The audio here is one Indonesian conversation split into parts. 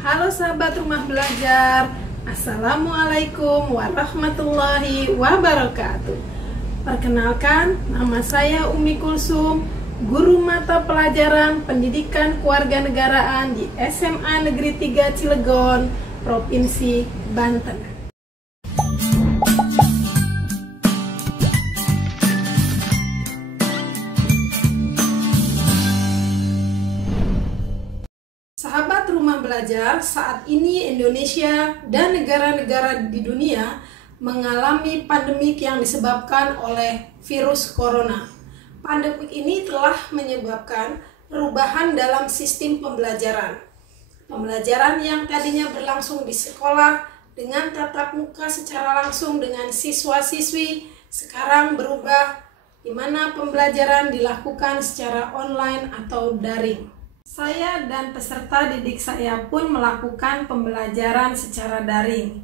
Halo sahabat rumah belajar, Assalamualaikum warahmatullahi wabarakatuh. Perkenalkan, nama saya Umi Kulsum, guru mata pelajaran Pendidikan Kewarganegaraan di SMA Negeri 3 Cilegon, Provinsi Banten. Sahabat rumah belajar, saat ini Indonesia dan negara-negara di dunia mengalami pandemik yang disebabkan oleh virus corona. Pandemik ini telah menyebabkan perubahan dalam sistem pembelajaran. Pembelajaran yang tadinya berlangsung di sekolah dengan tatap muka secara langsung dengan siswa-siswi sekarang berubah, di mana pembelajaran dilakukan secara online atau daring. Saya dan peserta didik saya pun melakukan pembelajaran secara daring.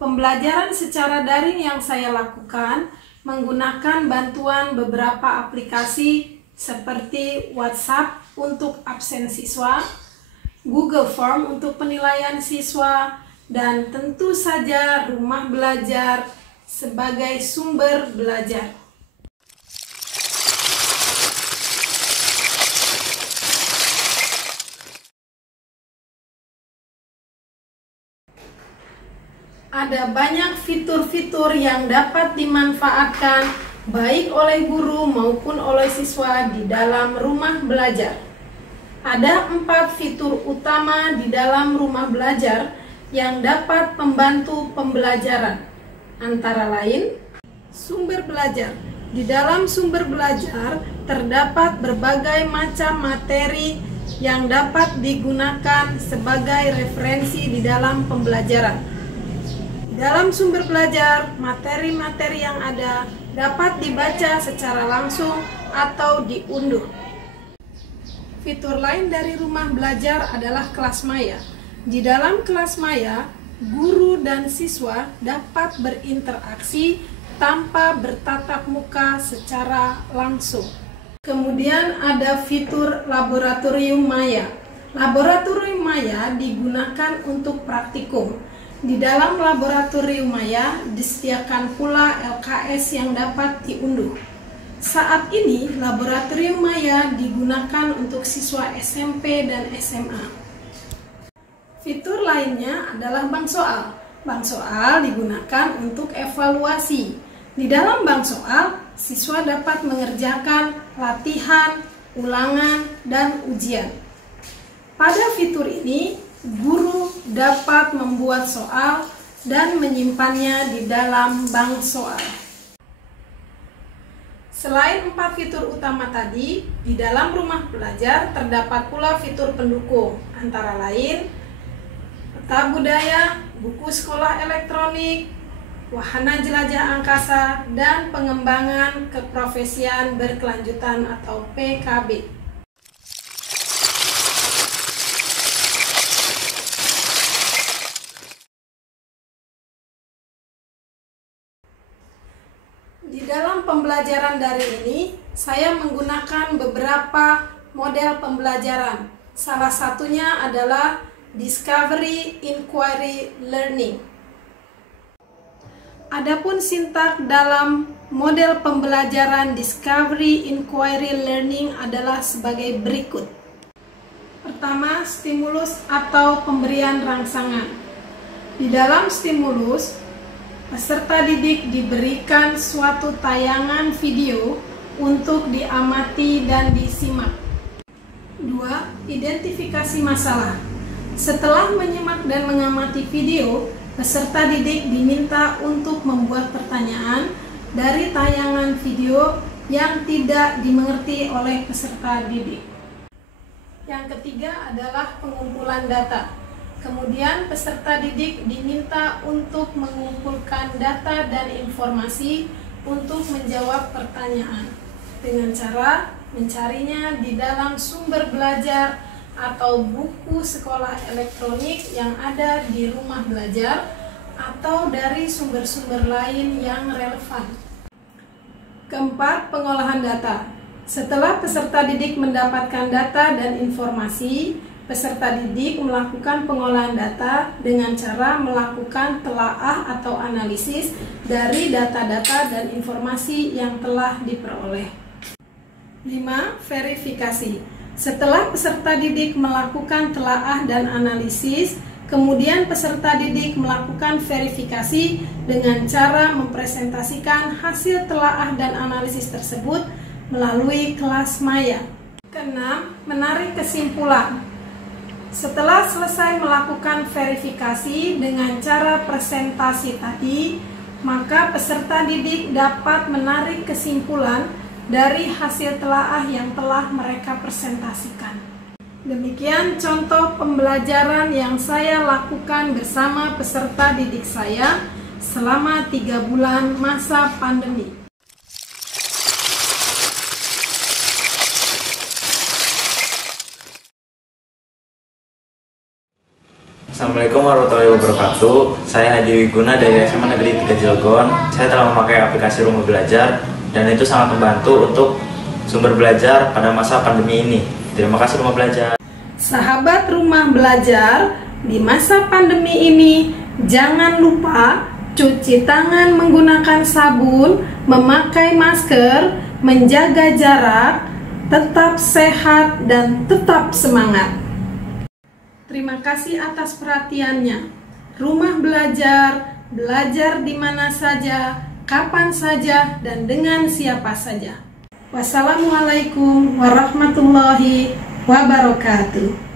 Pembelajaran secara daring yang saya lakukan menggunakan bantuan beberapa aplikasi seperti WhatsApp untuk absen siswa, Google Form untuk penilaian siswa, dan tentu saja rumah belajar sebagai sumber belajar. Ada banyak fitur-fitur yang dapat dimanfaatkan baik oleh guru maupun oleh siswa di dalam rumah belajar. Ada 4 fitur utama di dalam rumah belajar yang dapat membantu pembelajaran. Antara lain, sumber belajar. Di dalam sumber belajar terdapat berbagai macam materi yang dapat digunakan sebagai referensi di dalam pembelajaran. Dalam sumber belajar, materi-materi yang ada dapat dibaca secara langsung atau diunduh. Fitur lain dari rumah belajar adalah kelas maya. Di dalam kelas maya, guru dan siswa dapat berinteraksi tanpa bertatap muka secara langsung. Kemudian ada fitur laboratorium maya. Laboratorium maya digunakan untuk praktikum. Di dalam laboratorium maya disediakan pula LKS yang dapat diunduh. Saat ini laboratorium maya digunakan untuk siswa SMP dan SMA. Fitur lainnya adalah bank soal. Bank soal digunakan untuk evaluasi. Di dalam bank soal, siswa dapat mengerjakan latihan, ulangan, dan ujian. Pada fitur ini, guru dapat membuat soal dan menyimpannya di dalam bank soal. Selain 4 fitur utama tadi, di dalam rumah belajar terdapat pula fitur pendukung, antara lain peta budaya, buku sekolah elektronik, wahana jelajah angkasa, dan pengembangan keprofesian berkelanjutan atau PKB. Di dalam pembelajaran daring ini, saya menggunakan beberapa model pembelajaran. Salah satunya adalah Discovery Inquiry Learning. Adapun sintak dalam model pembelajaran Discovery Inquiry Learning adalah sebagai berikut. Pertama, stimulus atau pemberian rangsangan. Di dalam stimulus, peserta didik diberikan suatu tayangan video untuk diamati dan disimak. 2. Identifikasi masalah. Setelah menyimak dan mengamati video, peserta didik diminta untuk membuat pertanyaan dari tayangan video yang tidak dimengerti oleh peserta didik. Yang ketiga adalah pengumpulan data. Kemudian peserta didik diminta untuk mengumpulkan data dan informasi untuk menjawab pertanyaan dengan cara mencarinya di dalam sumber belajar atau buku sekolah elektronik yang ada di rumah belajar atau dari sumber-sumber lain yang relevan. Keempat, pengolahan data. Setelah peserta didik mendapatkan data dan informasi, peserta didik melakukan pengolahan data dengan cara melakukan telaah atau analisis dari data-data dan informasi yang telah diperoleh. 5. Verifikasi. Setelah peserta didik melakukan telaah dan analisis, kemudian peserta didik melakukan verifikasi dengan cara mempresentasikan hasil telaah dan analisis tersebut melalui kelas maya. Keenam, menarik kesimpulan. Setelah selesai melakukan verifikasi dengan cara presentasi tadi, maka peserta didik dapat menarik kesimpulan dari hasil telaah yang telah mereka presentasikan. Demikian contoh pembelajaran yang saya lakukan bersama peserta didik saya selama 3 bulan masa pandemi. Assalamualaikum warahmatullahi wabarakatuh. Saya Hadi Wiguna dari SMA Negeri 3 Cilegon. Saya telah memakai aplikasi Rumah Belajar dan itu sangat membantu untuk sumber belajar pada masa pandemi ini. Terima kasih Rumah Belajar. Sahabat Rumah Belajar, di masa pandemi ini jangan lupa cuci tangan menggunakan sabun, memakai masker, menjaga jarak, tetap sehat dan tetap semangat. Terima kasih atas perhatiannya. Rumah Belajar, belajar di mana saja, kapan saja, dan dengan siapa saja. Wassalamualaikum warahmatullahi wabarakatuh.